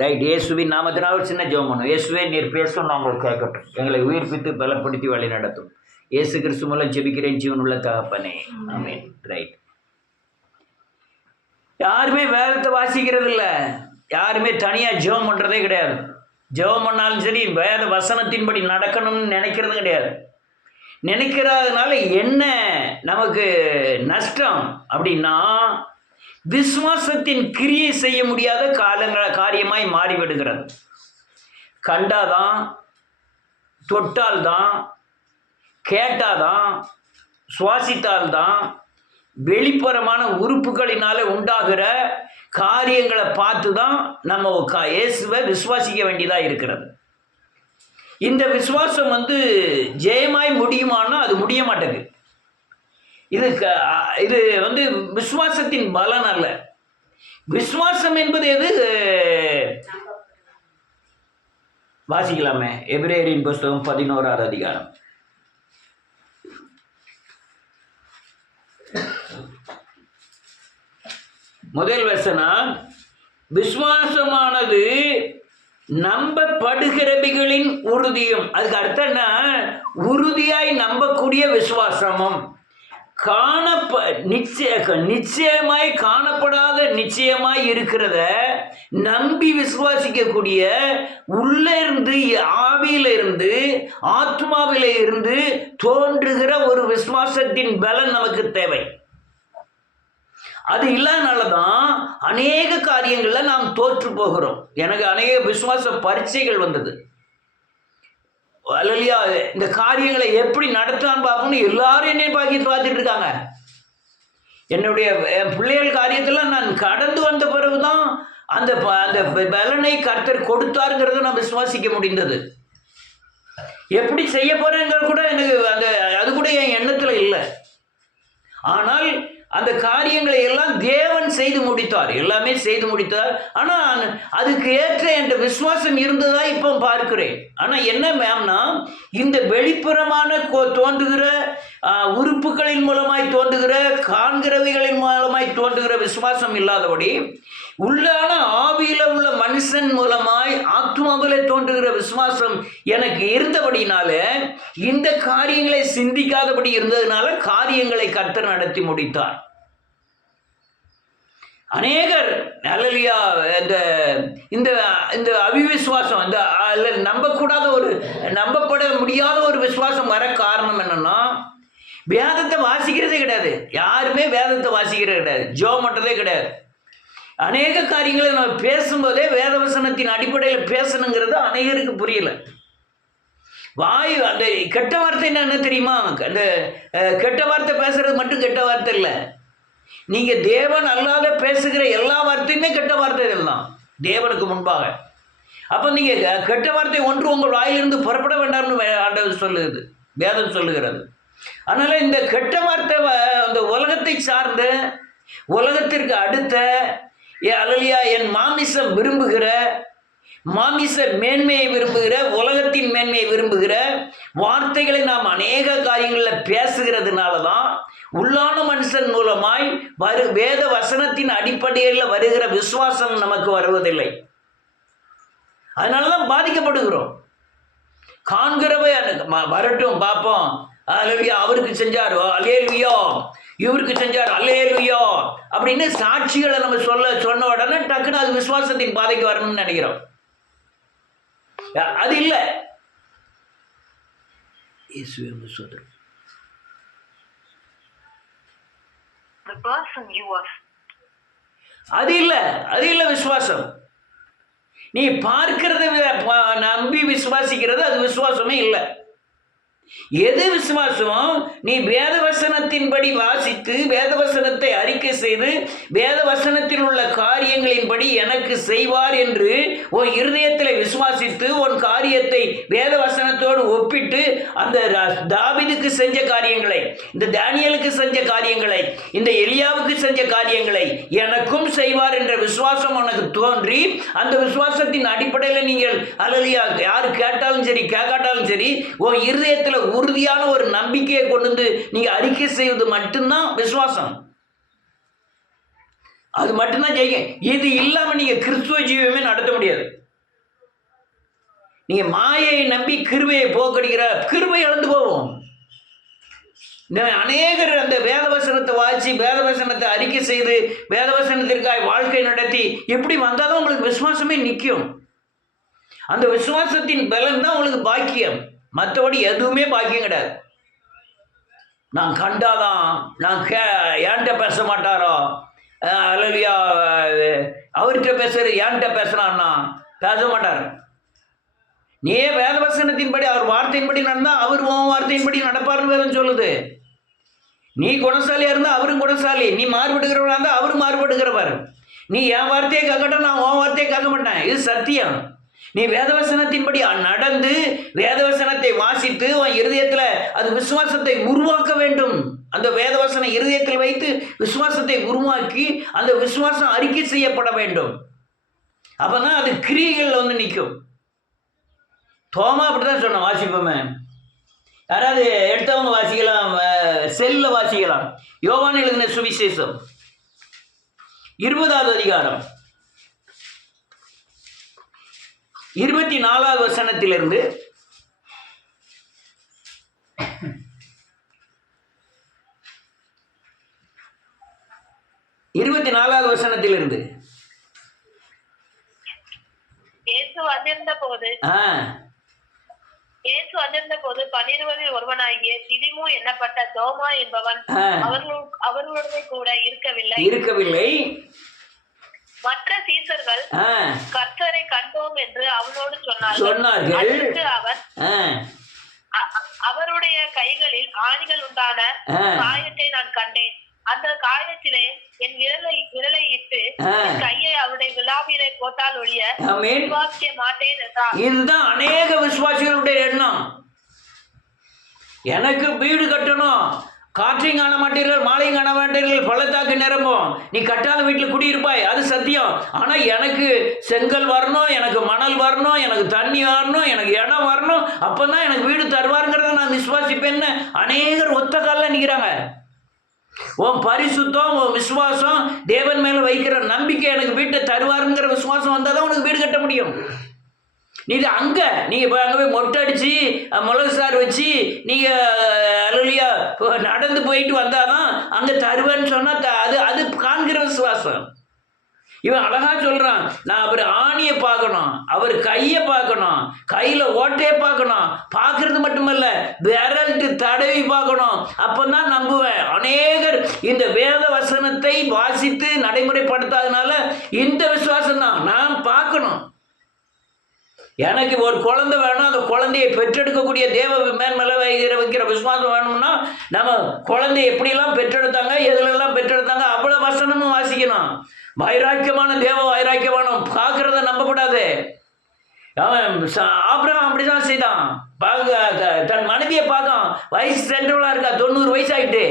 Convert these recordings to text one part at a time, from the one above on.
Right. இயேசுவின் நாமத்தினால் ஒரு சின்ன ஜெபம் பண்ணும். இயேசுவே நீர் பேசும், நாங்கள் கேட்கட்டும். எங்களை உயிர்ப்பித்து பலப்படுத்தி வழி நடத்தும். இயேசு கிறிஸ்து மூலம் ஜெபிக்கிறேன் ஜீவனுள்ள தகப்பனே, ஆமென். ரைட். யாருமே வேதத்தை வாசிக்கிறது இல்லை, யாருமே தனியாக ஜெபம் பண்ணுறதே கிடையாது. ஜெபம் பண்ணாலும் சரி வேத வசனத்தின்படி நடக்கணும்னு நினைக்கிறது கிடையாது. நினைக்கிறதுனால என்ன நமக்கு நஷ்டம் அப்படின்னா, விசுவாசத்தின் கிரியை செய்ய முடியாத காரியமாய் மாறிவிடுகிறது. கண்டாதான், தொட்டால்தான், கேட்டாதான், சுவாசித்தால்தான், வெளிப்புறமான உறுப்புகளினால உண்டாகிற காரியங்களை பார்த்து தான் நம்ம இயேசுவை விசுவாசிக்க வேண்டியதாக இருக்கிறது. இந்த விசுவாசம் ஜெயமாய் முடியுமானா அது முடிய மாட்டேங்குது. இது விசுவாசத்தின் பலன் அல்ல. விசுவாசம் என்பது எது? வாசிக்கலாமே, எபிரேயரின் புஸ்தகம் 11ஆம் அதிகாரம். முதல் வசனம், விசுவாசமானது நம்பப்படுகிறவைகளின் உறுதியும். அதுக்கு அர்த்தம் என்ன? உறுதியாய் நம்பக்கூடிய விசுவாசமும், நிச்சயமாய் காணப்படாத நிச்சயமாய் இருக்கிறத நம்பி விசுவாசிக்கக்கூடிய, உள்ள இருந்து ஆவியில இருந்து ஆத்மாவில இருந்து தோன்றுகிற ஒரு விசுவாசத்தின் பலன் நமக்கு தேவை. அது இல்லாதனாலதான் அநேக காரியங்கள்ல நாம் தோற்று போகிறோம். எனக்கு அநேக விசுவாச பரீட்சைகள் வந்தது. அல்லையா, இந்த காரியங்களை எப்படி நடத்தலான்னு பார்க்கணும்னு எல்லாரும் என்னை பார்த்துட்டு இருக்காங்க. என்னுடைய பிள்ளைகள் காரியத்தில் நான் கடந்து வந்த பிறகுதான் அந்த பலனை கர்த்தர் கொடுத்தாருங்கிறத நான் விசுவாசிக்க முடிந்தது. எப்படி செய்ய போறேங்கிற கூட எனக்கு அது கூட என் எண்ணத்தில் இல்லை. ஆனால் அந்த காரியங்களை எல்லாம் தேவன் செய்து முடித்தார், எல்லாமே செய்து முடித்தார். ஆனால் அதுக்கு ஏற்ற என்ற விசுவாசம் இருந்ததா இப்போ பார்க்கிறேன். ஆனால் என்ன மேம்னா, இந்த வெளிப்புறமான தோன்றுகிற உறுப்புகளின் மூலமாய் தோன்றுகிற காண்கிறவைகளின் மூலமாய் தோன்றுகிற விசுவாசம் இல்லாதபடி, உள்ளான ஆவியில உள்ள மனுஷன் மூலமாய் ஆத்மாவிலே தோன்றுகிற விசுவாசம் எனக்கு இருந்தபடினால, இந்த காரியங்களை சிந்திக்காதபடி இருந்ததுனால காரியங்களை கர்த்தர் நடத்தி முடித்தார். அநேகர் அல்லையா இந்த அவிவிசுவாசம், நம்பக்கூடாத நம்பப்பட முடியாத ஒரு விசுவாசம் வர காரணம் என்னன்னா, வேதத்தை வாசிக்கிறதே கிடையாது. யாருமே வேதத்தை வாசிக்கிறது கிடையாது, ஜெபம் பண்ணுறதே கிடையாது. அநேக காரியங்களை நம்ம பேசும்போதே வேதவசனத்தின் அடிப்படையில் பேசணுங்கிறது அநேகருக்கு புரியல. அந்த கெட்ட வார்த்தை என்ன தெரியுமா? அந்த கெட்ட வார்த்தை பேசுறது மட்டும் கெட்ட வார்த்தை இல்லை. நீங்க தேவன் அல்லாத பேசுகிற எல்லா வார்த்தையுமே கெட்ட வார்த்தைகள் தான் தேவனுக்கு முன்பாக. அப்ப நீங்க கெட்ட வார்த்தை ஒன்று உங்கள் வாயிலிருந்து புறப்பட வேண்டாம்னு ஆண்டவர் சொல்லுகிறது, வேதம் சொல்லுகிறது. அதனால இந்த கெட்ட வார்த்தை அந்த உலகத்தை சார்ந்த, உலகத்திற்கு அடுத்த, அல்லையா என் மாமிசம் விரும்புகிற, மாமிச மேன்மையை விரும்புகிற, உலகத்தின் மேன்மையை விரும்புகிற வார்த்தைகளை நாம் அநேக காரியங்களில் பேசுகிறதுனால தான் உள்ளான மனுஷன் மூலமாய் வேத வசனத்தின் அடிப்படையில் வருகிற விசுவாசம் நமக்கு வருவதில்லை. அதனாலதான் பாதிக்கப்படுகிறோம். காண்கிறவை வரட்டும் பார்ப்போம், அல்லேலூயா அவருக்கு செஞ்சார், அல்லேலூயா இவருக்கு செஞ்சார், அல்லேலூயா அப்படின்னு சாட்சிகளை நம்ம சொன்ன உடனே டக்குன்னு அது விசுவாசத்தின் பாதைக்கு வரணும்னு நினைக்கிறோம். அது இல்லை. அது இல்லை விசுவாசம். நீ பார்க்கிறத நம்பி விசுவாசிக்கிறது அது விசுவாசமே இல்லை. எது விசுவாசம்? நீ வேதவசனத்தின்படி வாசித்து, வேதவசனத்தை அறிக்கை செய்து, வேதவசனத்தில் உள்ள காரியங்களின்படி எனக்கு செய்வார் என்று உன் இருதயத்தில் விசுவாசித்து, உன் காரியத்தை வேதவசனத்தோடு ஒப்பிட்டு, அந்த தாவீதுக்கு செஞ்ச காரியங்களை, இந்த தானியேலுக்கு செஞ்ச காரியங்களை, இந்த எலியாவுக்கு செஞ்ச காரியங்களை எனக்கும் செய்வார் என்ற விசுவாசம் உனக்கு தோன்றி, அந்த விசுவாசத்தின் அடிப்படையில் நீங்கள் அல்லேலூயா யாரு கேட்டாலும் சரி கேட்காட்டாலும் சரி உன் இருதயத்தில் உறுதியான ஒரு நம்பிக்கையை கொண்டு வந்து நீங்க அறிக்கை செய்வது மட்டும்தான் விசுவாசம். அது மட்டும்தான் ஜெயிக்கும். இது இல்லாமல் நீங்கள் கிறிஸ்துவ ஜீவமே நடத்த முடியாது. நீங்கள் மாயை நம்பி கிருபையை போக்கடிக்கிற கிருபை இழந்து போவோம். அநேகர் அந்த வேதவசனத்தை வாசி, வேதவசனத்தை அறிக்கை செய்து, வேதவசனத்திற்காக வாழ்க்கை நடத்தி இப்படி வந்தாலும் உங்களுக்கு விசுவாசமே நிற்கும். அந்த விசுவாசத்தின் பலன் தான் உங்களுக்கு பாக்கியம். மற்றபடி எதுவுமே பாக்கியம் கிடையாது. நான் கண்டாதான், நான் ஏன்ட்ட பேச மாட்டாரோ, அல்லையா அவர்கிட்ட பேசுறது ஏன்ட்ட பேசுறான்னா பேச மாட்டார். நீ வேதவசனத்தின்படி அவர் வார்த்தையின்படி நடந்தால் அவர் உன் வார்த்தையின்படி நடப்பார்னு வேதம் சொல்லுது. நீ குணசாலியா இருந்தால் அவரும் குணசாலி, நீ மாறுபடுகிறவரா இருந்தால் அவரும் மாறுபடுகிறவர். நீ என் வார்த்தையை கேட்கட்டும், நான் உன் வார்த்தையை கேட்க மாட்டேன். இது சத்தியம். நீ வேதவசனத்தின்படி நடந்து வேதவசனத்தை வாசித்து உன் இருதயத்தில் அது விசுவாசத்தை உருவாக்க வேண்டும். அந்த வேதவசன இருதயத்தில் வைத்து விசுவாசத்தை உருவாக்கி அந்த விசுவாசம் அறிக்கை செய்யப்பட வேண்டும். அப்பதான் அது கிரியைகள் வந்து நிற்கும். தோமா அப்படிதான் சொன்ன, வாசிப்போமே. யாராவது எடுத்தவங்க வாசிக்கலாம், செல்ல வாசிக்கலாம். யோவான் எழுதின சுவிசேஷம் 20வது அதிகாரம் 24வது வசனத்திலிருந்து 24வது வசனத்திலிருந்து இயேசு வந்திருந்த போது 12 ஒருவனாகிய திதிமு எண்ணப்பட்ட தோமா என்பவன் அவர்களுடைய கூட இருக்கவில்லை. மற்ற சீசர்கள் கர்த்தரை கண்டோம் என்று அவனோடு சொன்னார்கள். அவர் அவருடைய கைகளில் ஆணிகள் உண்டான காயத்தை நான் கண்டேன். அந்த காயத்திலே என் விரலை இட்டு கையை அவருடைய விழாவிலே போட்டால் ஒழிய விசுவாசிக்க மாட்டேன் என்றார். இதுதான் அநேக விசுவாசிகளுடைய எண்ணம். எனக்கு வீடு கட்டணும், காற்றையும் காண மாட்டீர்கள், மாலையும் காண மாட்டீர்கள், பள்ளத்தாக்கு நிரம்பும், நீ கட்டாத வீட்டில் குடியிருப்பாய், அது சத்தியம். ஆனால் எனக்கு செங்கல் வரணும், எனக்கு மணல் வரணும், எனக்கு தண்ணி வரணும், எனக்கு இடம் வரணும், அப்போ தான் எனக்கு வீடு தருவாருங்கிறத நான் விசுவாசிப்பேன்னு அநேகர் ஒத்த காலில் நிற்கிறாங்க. உன் பரிசுத்தம், உன் விசுவாசம், தேவன் மேலே வைக்கிற நம்பிக்கை எனக்கு வீட்டை தருவாருங்கிற விசுவாசம் வந்தால் தான் உனக்கு வீடு கட்ட முடியும். இது அங்கே நீங்கள் இப்போ அங்கே போய் மொட்டை அடித்து மிளகு சாறு வச்சு நீங்கள் அல்லையா நடந்து போயிட்டு வந்தால் தான் அங்கே தருவேன்னு சொன்னால் அது காண்கிற விசுவாசம். இவன் அழகா சொல்றான், நான் அவர் ஆணியை பார்க்கணும், அவர் கையை பார்க்கணும், கையில் ஓட்டையை பார்க்கணும், பார்க்கறது மட்டுமல்ல விரல்ட்டு தடவி பார்க்கணும், அப்பதான் நம்புவேன். அநேகர் இந்த வேத வசனத்தை வாசித்து நடைமுறைப்படுத்தாதனால இந்த விசுவாசம் தான். நான் பார்க்கணும், எனக்கு ஒரு குழந்தை வேணும், அந்த குழந்தையை பெற்றெடுக்கக்கூடிய தேவ மேன்மேல வைக்கிற விசுவாசம் வேணும்னா நம்ம குழந்தைய எப்படிலாம் பெற்றெடுத்தாங்க, எதுலெல்லாம் பெற்றெடுத்தாங்க அவ்வளோ வசனமும் வாசிக்கணும். வைராக்கியமான தேவ வைராக்கியமான பார்க்கறத நம்பக்கூடாது. அவன் ஆபிரகாம் அப்படிதான் செய்தான். தன் மனைவியை பார்க்கான், வயசு சென்றவளா இருக்கா, 90 வயசு ஆகிட்டு,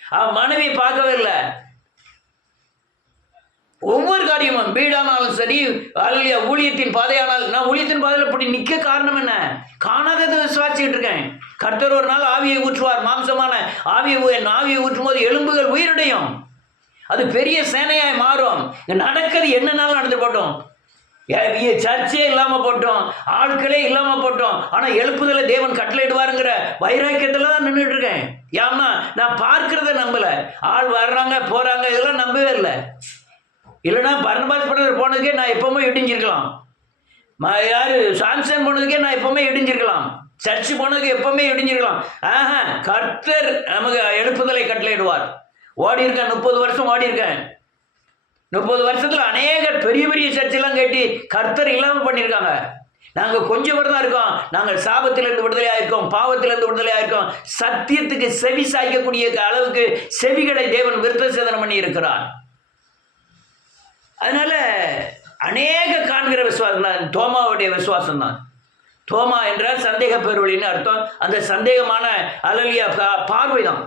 அவன் மனைவியை பார்க்கவே இல்லை. ஒவ்வொரு காரியமும் வீடானாலும் சரி, அல்லையா ஊழியத்தின் பாதையானால், நான் ஊழியத்தின் பாதையில் இப்படி நிற்க காரணம் என்ன? காணாததை விசுவாசிச்சுட்டு இருக்கேன். கர்த்தர் ஒரு நாள் ஆவியை ஊற்றுவார், மாம்சமான ஆவியை ஊற்றும் போது எலும்புகள் உயிரடையும், அது பெரிய சேனையாய் மாறும். நடக்கிறது என்னன்னாலும் நடந்து போட்டோம், சர்ச்சே இல்லாமல் போட்டோம், ஆட்களே இல்லாமல் போட்டோம், ஆனால் எழுப்புதலை தேவன் கட்டளையிடுவாருங்கிற வைராக்கியத்தில் தான் நின்றுட்டு இருக்கேன். ஏன்னா நான் பார்க்கறத நம்பலை. ஆள் வர்றாங்க போகிறாங்க இதெல்லாம் நம்பவே இல்லை. இல்லைனா பர்னபாஸ் படத்தில் போனதுக்கே நான் எப்பவுமே இடிஞ்சிருக்கலாம். யார் சாம்சன் போனதுக்கே நான் எப்பவுமே இடிஞ்சிருக்கலாம். சர்ச்சு போனதுக்கு எப்பவுமே இடிஞ்சிருக்கலாம். கர்த்தர் நமக்கு எழுப்புதலை கட்டளையிடுவார். ஓடி இருக்கேன், 30 வருஷம் ஓடி இருக்கேன். 30 வருஷத்தில் அநேக பெரிய பெரிய சர்ச்செல்லாம் கேட்டு கர்த்தர் இல்லாமல் பண்ணியிருக்காங்க. நாங்கள் கொஞ்சம் பேர் தான் இருக்கோம். நாங்கள் சாபத்திலிருந்து விடுதலையாக இருக்கோம், பாவத்திலிருந்து விடுதலையாக இருக்கோம். சத்தியத்துக்கு செவி சாய்க்கக்கூடிய அளவுக்கு செவிகளை தேவன் விருத்த சேதனம் பண்ணி இருக்கிறார். அதனால அநேக காண்கிற விசுவாசம் தான் தோமாவுடைய விசுவாசம் தான். தோமா என்றால் சந்தேக பெருவழின்னு அர்த்தம். அந்த சந்தேகமான அலலியா பார்வை தான்.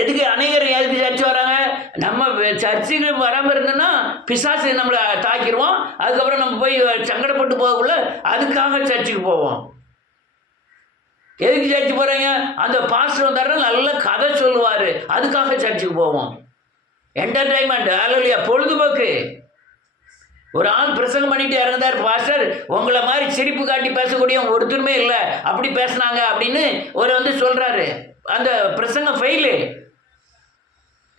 எதுக்கு அநேகர் எதுக்கு சர்ச்சு வராங்க? நம்ம சர்ச்சுக்கு வராமல் இருந்தோன்னா பிசாசு நம்மளை தாக்கிடுவோம். அதுக்கப்புறம் நம்ம போய் சங்கடப்பட்டு போகக்குள்ள அதுக்காக சர்ச்சுக்கு போவோம். எதுக்கு சர்ச்சு போகிறீங்க? அந்த பாஸ்டர் வந்தாருன்னா நல்ல கதை சொல்லுவார், அதுக்காக சர்ச்சுக்கு போவோம். என்டர்டைன்மெண்ட், அல்லையா, பொழுதுபோக்கு. ஒரு ஆள் பிரசங்கம் பண்ணிட்டு இறந்தார், பாஸ்டர் உங்களை மாதிரி சிரிப்பு காட்டி பேசக்கூடிய ஒருத்தருமே இல்லை, அப்படி பேசினாங்க அப்படின்னு ஒரு வந்து சொல்கிறாரு. அந்த பிரசங்கம் ஃபெயிலு.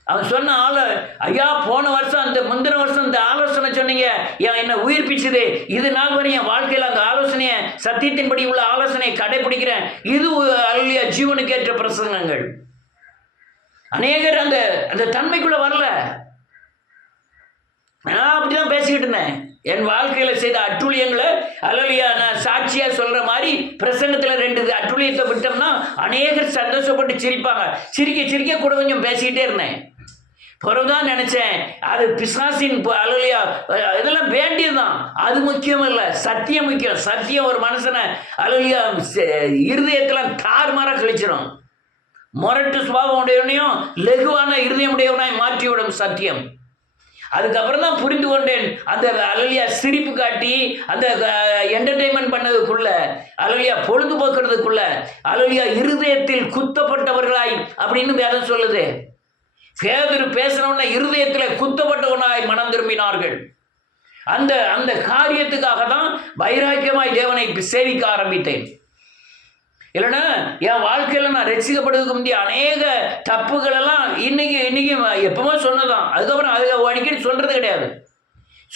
அவன் சொன்ன ஐயா போன வருஷம் அந்த முந்தின வருஷம் இந்த ஆலோசனை சொன்னீங்க, என்னை உயிர்ப்பிச்சுது, இது நாள் வரை என் வாழ்க்கையில் அந்த ஆலோசனையை, சத்தியத்தின்படி உள்ள ஆலோசனையை கடைபிடிக்கிறேன். இது அல்லையா ஜீவனுக்கு ஏற்ற பிரசங்கங்கள். அநேகர் அந்த அந்த தன்மைக்குள்ள வரல. நான் அப்படிதான் பேசிக்கிட்டு இருந்தேன். என் வாழ்க்கையில் செய்த அட்டுழியங்களை அல்லையா நான் சாட்சியாக சொல்கிற மாதிரி பிரசங்கத்தில் 2 அட்டுழியத்தை விட்டோம்னா அநேகர் சந்தோஷப்பட்டு சிரிப்பாங்க. சிரிக்க சிரிக்க கூட கொஞ்சம் பேசிக்கிட்டே இருந்தேன். பிறகுதான் நினச்சேன், அது பிசாசின் அல்லையா, இதெல்லாம் வேண்டியது தான், அது முக்கியம் இல்லை, சத்தியம் முக்கியம். சத்தியம் ஒரு மனுஷனை அல்லையா இருதயத்தில் தாறுமாறாக கழிச்சிடும். முரட்டு சுபாவம் உடையவனையும் லெகுவான இருதயம் உடையவனாய் மாற்றிவிடும் சத்தியம். அதுக்கப்புறம் தான் புரிந்து கொண்டேன், அந்த அல்லையா சிரிப்பு காட்டி அந்த என்டர்டெயின்மெண்ட் பண்ணதுக்குள்ள, அல்லையா பொழுதுபோக்குறதுக்குள்ள, அல்லையா இருதயத்தில் குத்தப்பட்டவர்களாய் அப்படின்னு வேதம் சொல்லுது. பேதுரு பேசினவன இருதயத்தில் குத்தப்பட்டவனாய் மனம் திரும்பினார்கள். அந்த அந்த காரியத்துக்காக தான் வைராக்கியமாய் தேவனை சேவிக்க ஆரம்பித்தேன். இல்லைன்னா என் வாழ்க்கையில் நான் ரசிக்கப்படுறதுக்கு முந்தைய அநேக தப்புகள் எல்லாம் இன்னைக்கு எப்பவுமே சொன்னதான். அதுக்கப்புறம் அடிக்கடி சொல்றது கிடையாது.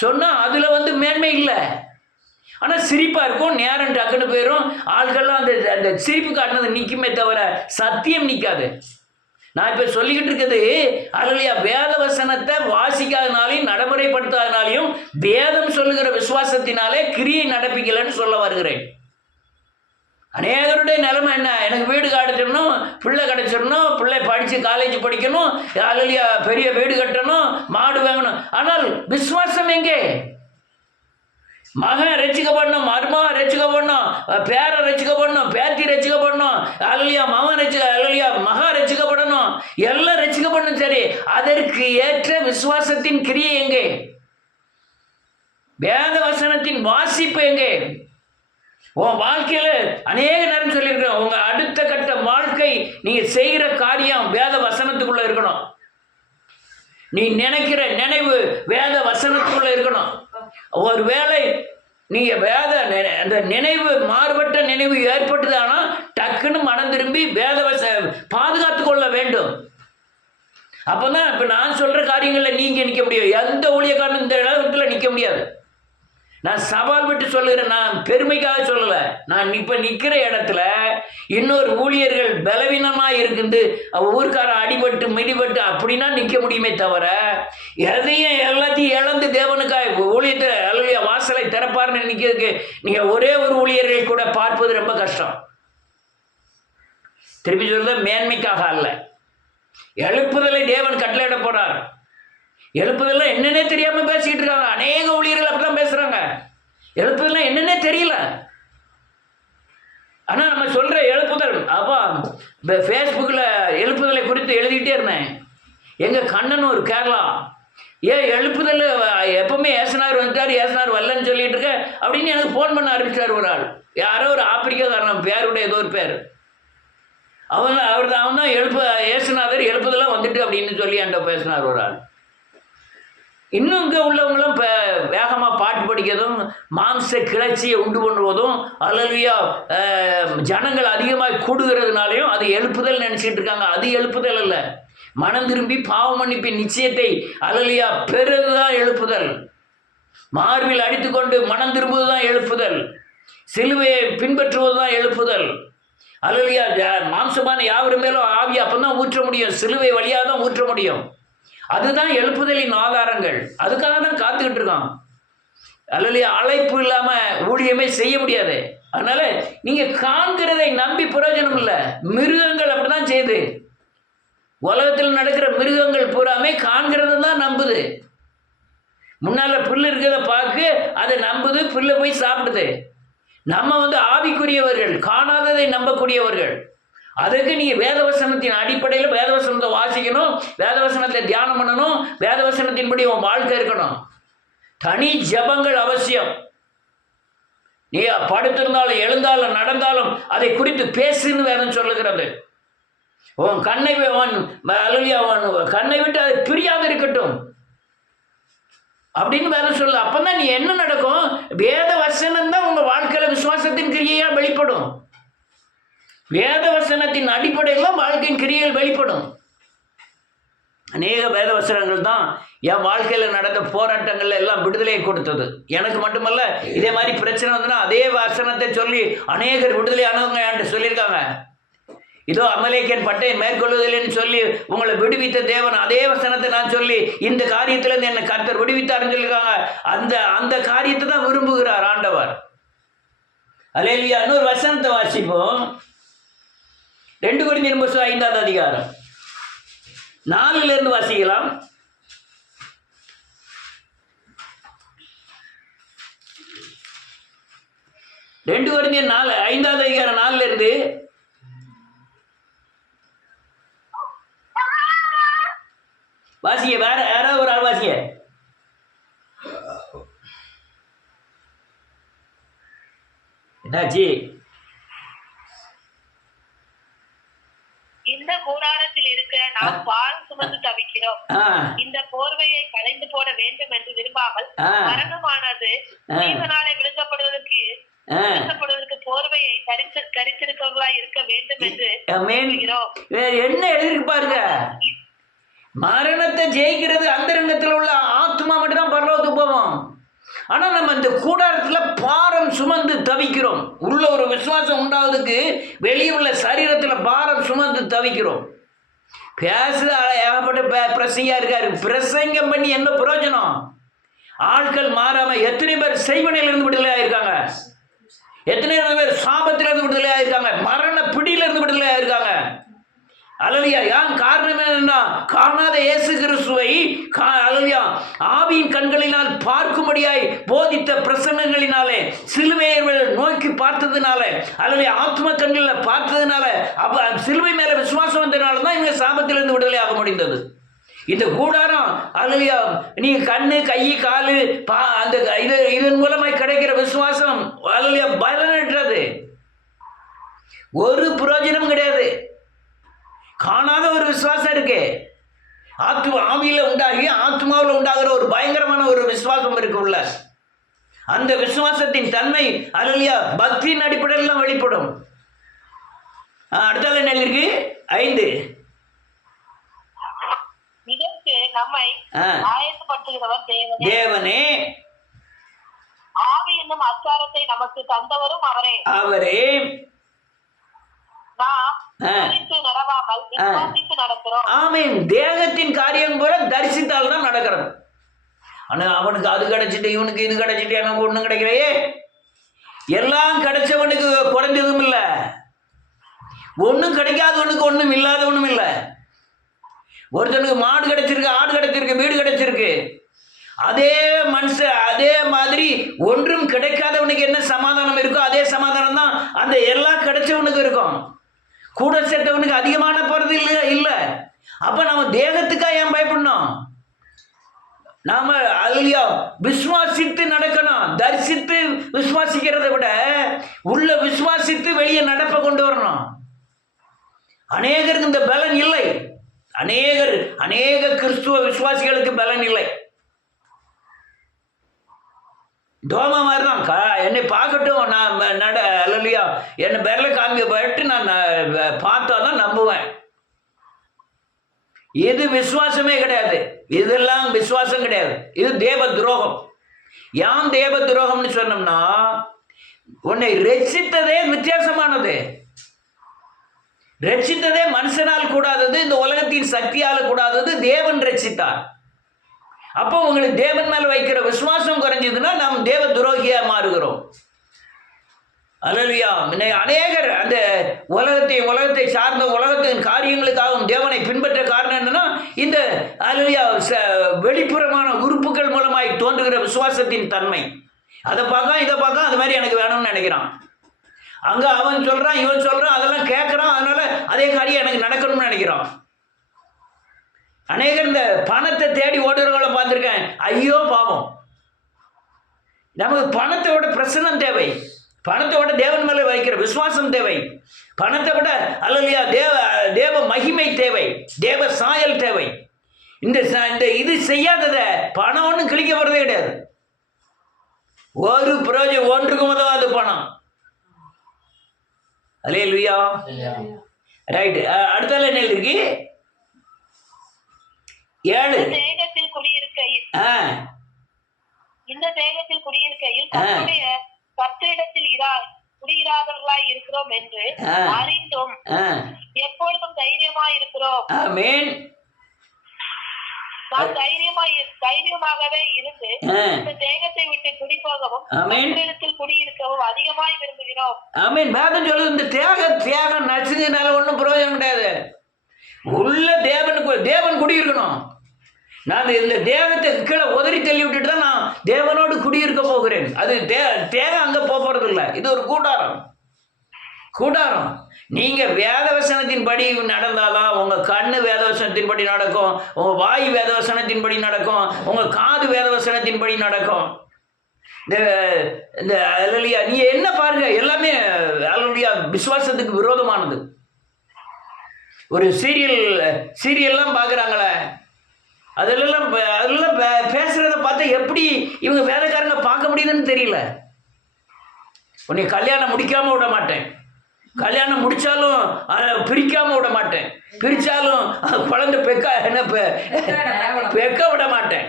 சொன்னால் அதில் வந்து மேன்மை இல்லை. ஆனால் சிரிப்பாக இருக்கும், நேரம் டக்குன்னு போயிடும். ஆட்கள்லாம் அந்த அந்த சிரிப்பு காட்டினது நிற்குமே தவிர சத்தியம் நிற்காது. நான் இப்போ சொல்லிக்கிட்டு இருக்கிறது அல்லையா வேத வசனத்தை வாசிக்காதனாலையும் நடைமுறைப்படுத்தாதனாலையும் வேதம் சொல்லுகிற விசுவாசத்தினாலே கிரியை நடப்பிக்கலைன்னு சொல்ல வருகிறேன். அநேகருடைய நிலைமை என்ன? எனக்கு வீடு கிடைச்சிடணும், பிள்ளை கிடைச்சிடணும், பிள்ளை படித்து காலேஜ் படிக்கணும், அல்லையா பெரிய வீடு கட்டணும், மாடு வாங்கணும். ஆனால் விசுவாசம் எங்கே? மகன் ரசிக்கப்படணும், மருமகன் ரசிக்கப்படணும், பேரை ரசிக்கப்படணும், பேத்தி ரசிக்கப்படணும், அல்லையா மகன் அல்லையா மகா ரசிக்கப்படணும், எல்லாம் ரசிக்கப்படணும். சரி, அதற்கு ஏற்ற விசுவாசத்தின் கிரியை எங்கே? வேத வசனத்தின் வாசிப்பு எங்கே? உன் வாழ்க்கையில் அநேக நேரம் சொல்லியிருக்கிறேன், உங்கள் அடுத்த கட்ட வாழ்க்கை நீங்கள் செய்கிற காரியம் வேத வசனத்துக்குள்ளே இருக்கணும். நீ நினைக்கிற நினைவு வேத வசனத்துக்குள்ளே இருக்கணும். ஒரு வேளை நீங்கள் அந்த நினைவு மாறுபட்ட நினைவு ஏற்பட்டதானா டக்குன்னு மனம் திரும்பி பாதுகாத்து கொள்ள வேண்டும். அப்போ தான் இப்போ நான் சொல்கிற காரியங்களில் நீங்கள் நிற்க முடியும். எந்த ஊழியக்காரனும் இந்த இடத்துல நிற்க முடியாது. நான் சவால் விட்டு சொல்லுகிறேன், நான் பெருமைக்காக சொல்லலை. நான் இப்போ நிற்கிற இடத்துல இன்னொரு ஊழியர்கள் பலவீனமாக இருக்குது, ஊர்க்காரன் அடிபட்டு மிடிபட்டு அப்படின்னா நிற்க முடியுமே தவிர, எல்லாத்தையும் இழந்து தேவனுக்காக ஊழியத்தை அல்லையா வாசலை திறப்பார்னு நிற்கிறதுக்கு நீங்கள் ஒரே ஒரு ஊழியர்களை கூட பார்ப்பது ரொம்ப கஷ்டம். திருப்பி சொல்றது மேன்மைக்காக அல்ல. எழுப்புதலை தேவன் கட்டளையிட போறார். எழுப்புதெல்லாம் என்னன்னே தெரியாம பேசிக்கிட்டு இருக்காங்க. அநேக ஊழியர்கள் அப்படிதான் பேசுறாங்க. எழுப்புதெல்லாம் என்னன்னே தெரியல. ஆனா நம்ம சொல்ற எழுப்புதல், அப்பா ஃபேஸ்புக்கில் எழுப்புதலை குறித்து எழுதிக்கிட்டே இருந்தேன். எங்க கண்ணன் ஒரு கேரளா, எழுப்புதல் எப்பவுமே ஏசனார் வந்துட்டார், ஏசனார் வரலன்னு சொல்லிட்டு இருக்க அப்படின்னு எனக்கு ஃபோன் பண்ண ஆரம்பிச்சார் ஒரு ஆள். யாரோ ஒரு ஆப்பிரிக்காக்காரன் பேருடைய ஏதோ ஒரு பேர். அவன் தான் ஏசுநாதர் எழுப்புதெல்லாம் வந்துட்டு அப்படின்னு சொல்லி என்கிட்ட பேசினார் ஒரு ஆள். இன்னும் இங்கே உள்ளவங்களும் இப்போ வேகமாக பாட்டு படிக்கிறதும் மாம்ச கிளர்ச்சியை உண்டு பண்ணுவதும் அல்லையா ஜனங்கள் அதிகமாக கூடுகிறதுனாலையும் அது எழுப்புதல் நினச்சிட்டு இருக்காங்க. அது எழுப்புதல் அல்ல. மனம் திரும்பி பாவ மன்னிப்பின் நிச்சயத்தை அல்லையா பெறுவதுதான் எழுப்புதல். மார்பில் அடித்துக்கொண்டு மனம் திரும்புவது தான் எழுப்புதல். சிலுவையை பின்பற்றுவது தான் எழுப்புதல். அல்லையா மாம்சமான யாவரும் மேலும் ஆவி அப்பதான் ஊற்ற முடியும். சிலுவை வழியாக தான் ஊற்ற முடியும். அதுதான் எழுப்புதலின் ஆதாரங்கள். அதுக்காக தான் காத்துக்கிட்டு இருக்கான். அல்லையா அழைப்பு இல்லாம ஊழியமே செய்ய முடியாது. அதனால நீங்க காண்கிறதை நம்பி பிரயோஜனம் இல்லை. மிருகங்கள் அப்படிதான் செய்யுது. உலகத்தில் நடக்கிற மிருகங்கள் பூராமே காண்கிறது தான் நம்புது. முன்னால புல்லு இருக்கிறத பார்க்க அதை நம்புது, புல்லை போய் சாப்பிடுது. நம்ம ஆவிக்குரியவர்கள், காணாததை நம்பக்கூடியவர்கள். அதுக்கு நீங்கள் வேதவசனத்தின் அடிப்படையில் வேதவசனத்தை வாசிக்கணும், வேதவசனத்தை தியானம் பண்ணணும், வேதவசனத்தின்படி உன் வாழ்க்கை இருக்கணும். தனி ஜபங்கள் அவசியம். நீ படுத்திருந்தாலும் எழுந்தாலும் நடந்தாலும் அதை குறித்து பேசுன்னு வேதம் சொல்லுகிறது. உன் கண்ணை கண்ணை விட்டு அது பிரியாது இருக்கட்டும் அப்படின்னு வேதம் சொல்லுது. அப்பதான் நீ என்ன நடக்கும்? வேத வசனம் தான் உங்க வாழ்க்கையில விசுவாசத்தின் கிரியையா வெளிப்படும். வேத வசனத்தின் அடிப்படையில் வாழ்க்கையின் கிரியைகள் வெளிப்படும். அநேக வேத வசனங்கள் தான் என் வாழ்க்கையில் நடந்த போராட்டங்கள்ல எல்லாம் விடுதலையை கொடுத்தது. எனக்கு மட்டுமல்ல, இதே மாதிரி பிரச்சனை வந்துன்னா அதே வசனத்தை சொல்லி அநேகர் விடுதலை ஆனவங்க என்கிட்ட சொல்லியிருக்காங்க. இதோ அமலேக்கன் பட்டை மேற்கொள்வதில்லைன்னு சொல்லி உங்களை விடுவித்த தேவன் அதே வசனத்தை நான் சொல்லி இந்த காரியத்திலிருந்து என்னை கர்த்தர் விடுவித்தாருன்னு சொல்லியிருக்காங்க. அந்த காரியத்தை தான் விரும்புகிறார் ஆண்டவர். அல்லேலூயா. இன்னொரு வசனத்தை வாசிப்போம். 2 கொரிந்தியர் 5ஆம் அதிகாரம் 4 வாசிக்கலாம். 2 கொரிந்தியர் 5ஆம் அதிகாரம் 4 வாசிய. வேற யாராவது ஒரு ஆள் வாசிய. என்னாச்சு? இந்த கூடாரத்தில் இருக்க நாம் பால் சுமந்து தவிக்கிறோம். இந்த போர்வையை களைந்து போட வேண்டும் என்று விரும்பாமல் மரணமானது ஜீவனாலே விழுங்கப்படுவதற்கு போர்வையை கரித்திருக்கிறவர்களா இருக்க வேண்டும் என்று என்ன எழுதிருக்கு பாருங்க. மரணத்தை ஜெயிக்கிறது அந்தரங்கத்தில் உள்ள ஆத்மா மட்டும் தான் பரலோகத்துக்கு போவோம். ஆனால் நம்ம இந்த கூடாரத்தில் பாரம் சுமந்து தவிக்கிறோம். உள்ள ஒரு விசுவாசம் உண்டாவதுக்கு வெளியே உள்ள சரீரத்தில் பாரம் சுமந்து தவிக்கிறோம். பேசுது ஏகப்பட்ட பிரசங்கியா இருக்காரு. பிரசங்கம் பண்ணி என்ன பிரயோஜனம்? ஆட்கள் மாறாம எத்தனை பேர் செய்வனையிலிருந்து விடுதலை ஆயிருக்காங்க, எத்தனை பேர் சாபத்திலிருந்து விடுதலை ஆயிருக்காங்க, மரண பிடியிலிருந்து விடுதலை ஆயிருக்காங்க. அல்லேலூயா. ஏன் காரணம் என்னன்னா, காணாத இயேசு கிறிஸ்துவை அல்லேலூயா ஆவியின் கண்களினால் பார்க்கும்படியாய் போதித்த பிரசங்கங்களினாலே, சிலுவையை நோக்கி பார்த்ததுனால, அல்லேலூயா ஆத்ம கண்களில் பார்த்ததுனால, சிலுவை மேல விசுவாசம் வந்ததுனால தான் இவங்க சாபத்திலிருந்து விடுதலை ஆக முடிந்தது. இந்த கூடாரம் அல்லேலூயா நீ கண்ணு கை காலு அந்த இதன் மூலமாய் கிடைக்கிற விசுவாசம் அல்லேலூயா பலனற்றது, ஒரு பிரயோஜனம் கிடையாது. காணாத ஒரு விசுவாசம் இருக்கு. ஆவியில உண்டாகி ஆத்மாவில் உண்டாகிற ஒரு பயங்கரமான ஒரு விசுவாசம் இருக்கு உள்ள. அந்த விசுவாசத்தின் தன்மை அல்லேலூயா பக்தியின் அடிப்படையில் தான் வெளிப்படும். அடுத்தால என்ன இருக்கு? 5 இதற்கு நம்மை ஆயத்தப்படுத்துகிறவர் தேவனே, ஆவி என்னும் அச்சாரத்தை நமக்கு தந்தவரும் அவரே. ஆமென். தேகத்தின் காரியம் கூட தரிசித்தால் தான் நடக்கிறது. ஆனா அவனுக்கு அது கிடைச்சிட்டு இவனுக்கு இது கிடைச்சிட்டு எனக்கு ஒண்ணும் கிடைக்கலையே. எல்லாம் கிடைச்சவனுக்கு குறைஞ்சதும் இல்லை, ஒன்றும் கிடைக்காதவனுக்கு ஒன்றும் இல்லாதவனும் இல்லை. ஒருத்தனுக்கு மாடு கிடைச்சிருக்கு, ஆடு கிடைச்சிருக்கு, வீடு கிடைச்சிருக்கு. அதே மனுஷன் அதே மாதிரி ஒன்றும் கிடைக்காதவனுக்கு என்ன சமாதானம் இருக்கோ அதே சமாதானம் தான் அந்த எல்லாம் கிடைச்சவனுக்கு இருக்கும். கூட சேர்த்தவனுக்கு அதிகமான போறது இல்லை. அப்ப நம்ம தேகத்துக்காக ஏன் பயப்படணும்? நாம அல்லேலூயா விசுவாசித்து நடக்கணும். தரிசித்து விசுவாசிக்கிறதை விட உள்ள விசுவாசித்து வெளியே நடப்ப கொண்டு வரணும். அநேகருக்கு இந்த பலன் இல்லை. அநேக கிறிஸ்துவ விசுவாசிகளுக்கு பலன் இல்லை. தோமா மாதிரி தான் என்னை பார்க்கட்டும், நான் அல்லேலூயா என்னை பேரில் காமிக்கப்பட்டு நான் பார்த்தா தான் நம்புவேன். இது விசுவாசமே கிடையாது. இதெல்லாம் விசுவாசம் கிடையாது. இது தேவ துரோகம். யாம் தேவ துரோகம்னு சொன்னோம்னா, உன்னை ரட்சித்ததே வித்தியாசமானது. ரட்சித்ததே மனுஷனால் கூடாதது, இந்த உலகத்தின் சக்தியால் கூடாதது, தேவன் ரட்சித்தார். அப்போ உங்களுக்கு தேவன் மேல வைக்கிற விசுவாசம் குறைஞ்சதுன்னா நாம் தேவ துரோகியா மாறுகிறோம். அல்லேலூயா. அநேகர் அந்த உலகத்தை சார்ந்த உலகத்தின் காரியங்களுக்காகவும் தேவனை பின்பற்ற காரணம் என்னன்னா, இந்த அல்லேலூயா வெளிப்புறமான உறுப்புகள் மூலமாய் தோன்றுகிற விசுவாசத்தின் தன்மை. அதை பார்க்க இதை பார்க்க அது மாதிரி எனக்கு வேணும்னு நினைக்கிறான். அங்க அவன் சொல்றான், இவன் சொல்றான், அதெல்லாம் கேட்கறான். அதனால அதே காரியம் எனக்கு நடக்கணும்னு நினைக்கிறான். அநேகர் இந்த பணத்தை தேடி ஓடுறவங்களை பார்த்துருக்கேன். ஐயோ பாவம், நமக்கு பணத்தை விட பிரசன்னம் தேவை. பணத்தை விட தேவன் மேலே வைக்கிற விசுவாசம் தேவை. பணத்தை விட அல்லையா தேவ மகிமை தேவை, தேவ சாயல் தேவை. இந்த இது செய்யாதத பணம் ஒன்றும் கிழிக்க போறதே கிடையாது. ஒரு பிரயோஜனம் ஒன்றுக்கு முதலாவது பணம். அல்லேலூயா. ரைட். அடுத்தால என்ன இருக்கு? 7. இந்த தேகத்தில் குடியிருக்கையில் கர்த்தரிடத்தில் குடியிராதவர்களாய் இருக்கிறோம் என்று அறிந்தும் எப்பொழுதும் தைரியமாய் இருக்கிறோம். ஆமென். நாம் தைரியமாகவே இருந்து இந்த தேகத்தை விட்டு குடிபோகவும் கர்த்தரிடத்தில் குடியிருக்கவும் அதிகமாய் விரும்புகிறோம். ஆமென். வேதம் சொல்லுது, இந்த தியாகம் நச்சுனால ஒன்றும் பிரயோஜனம் கிடையாது. உள்ள தேவன் குடியிருக்கணும். நான் இந்த தேகத்தை கீழே உதறி தள்ளி விட்டுட்டு தான் நான் தேவனோடு குடியிருக்க போகிறேன். அது தேகம் அங்கே போகிறது இல்லை. இது ஒரு கூடாரம். நீங்கள் வேதவசனத்தின்படி நடந்தாலும் உங்கள் கண்ணு வேதவசனத்தின்படி நடக்கும், உங்கள் வாய் வேதவசனத்தின்படி நடக்கும், உங்கள் காது வேதவசனத்தின்படி நடக்கும். இந்த அல்லேலூயா, நீ என்ன பாருங்க, எல்லாமே அல்லேலூயா விசுவாசத்துக்கு விரோதமானது. ஒரு சீரியல்லாம் பார்க்குறாங்களே, அதெல்லாம் பேசுகிறத பார்த்தா எப்படி இவங்க வேலைக்காரங்க பார்க்க முடியுதுன்னு தெரியல. உன்னை கல்யாணம் முடிக்காமல் விட மாட்டேன், கல்யாணம் முடித்தாலும் பிரிக்காமல் விட மாட்டேன், பிரித்தாலும் குழந்தை பெக்க விட மாட்டேன்,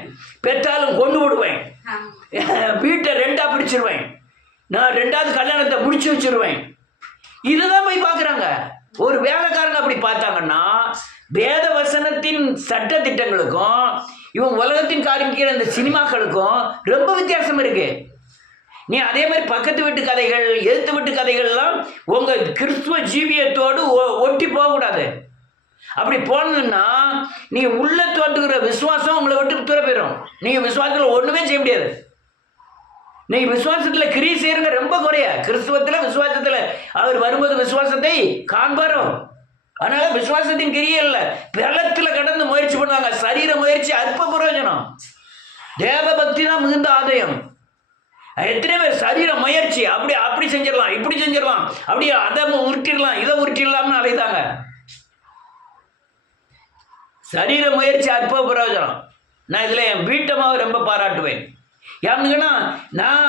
பெற்றாலும் கொண்டு விடுவேன், வீட்டை 2ஆக பிரிச்சிருவேன், நான் 2வது கல்யாணத்தை முடிச்சு வச்சிருவேன். இதுதான் போய் பார்க்குறாங்க. ஒரு வேலைக்காரங்க அப்படி பார்த்தாங்கன்னா வேத வசனத்தின் சட்ட திட்டங்களுக்கும் இவன் உலகத்தின் காரிக்கிற இந்த சினிமாக்களுக்கும் ரொம்ப வித்தியாசம் இருக்கு. நீ அதே மாதிரி பக்கத்து வீட்டு கதைகள், எழுத்து வீட்டு கதைகள்லாம் உங்கள் கிறிஸ்துவ ஜீவியத்தோடு ஒட்டி போகக்கூடாது. அப்படி போனதுன்னா நீ உள்ள தோன்றுகிற விசுவாசம் உங்களை விட்டு தூர போயிடும். நீங்கள் விசுவாசத்தில் ஒன்றுமே செய்ய முடியாது. நீங்கள் விசுவாசத்தில் கிரியை செய்யறங்க ரொம்ப குறைய. கிறிஸ்துவத்தில் விசுவாசத்தில் அவர் வரும்போது விசுவாசத்தை காண்பாரோ. அதனால விசுவாசத்தின் கிரியை இல்லை, பலத்தில் கடந்து முயற்சி பண்ணுவாங்க. சரீர முயற்சி அற்ப பிரயோஜனம், தேவ பக்தி தான் மிகுந்த ஆதாயம். எத்தனை பேர் சரீர முயற்சி அப்படி செஞ்சிடலாம், இப்படி செஞ்சிடலாம், அப்படியே அதை உருட்டிடலாம், இதை உருட்டிடலாம்னு அழைத்தாங்க. சரீர முயற்சி அற்ப பிரயோஜனம். நான் இதில் என் வீட்டமாக ரொம்ப பாராட்டுவேன். யாருங்கன்னா நான்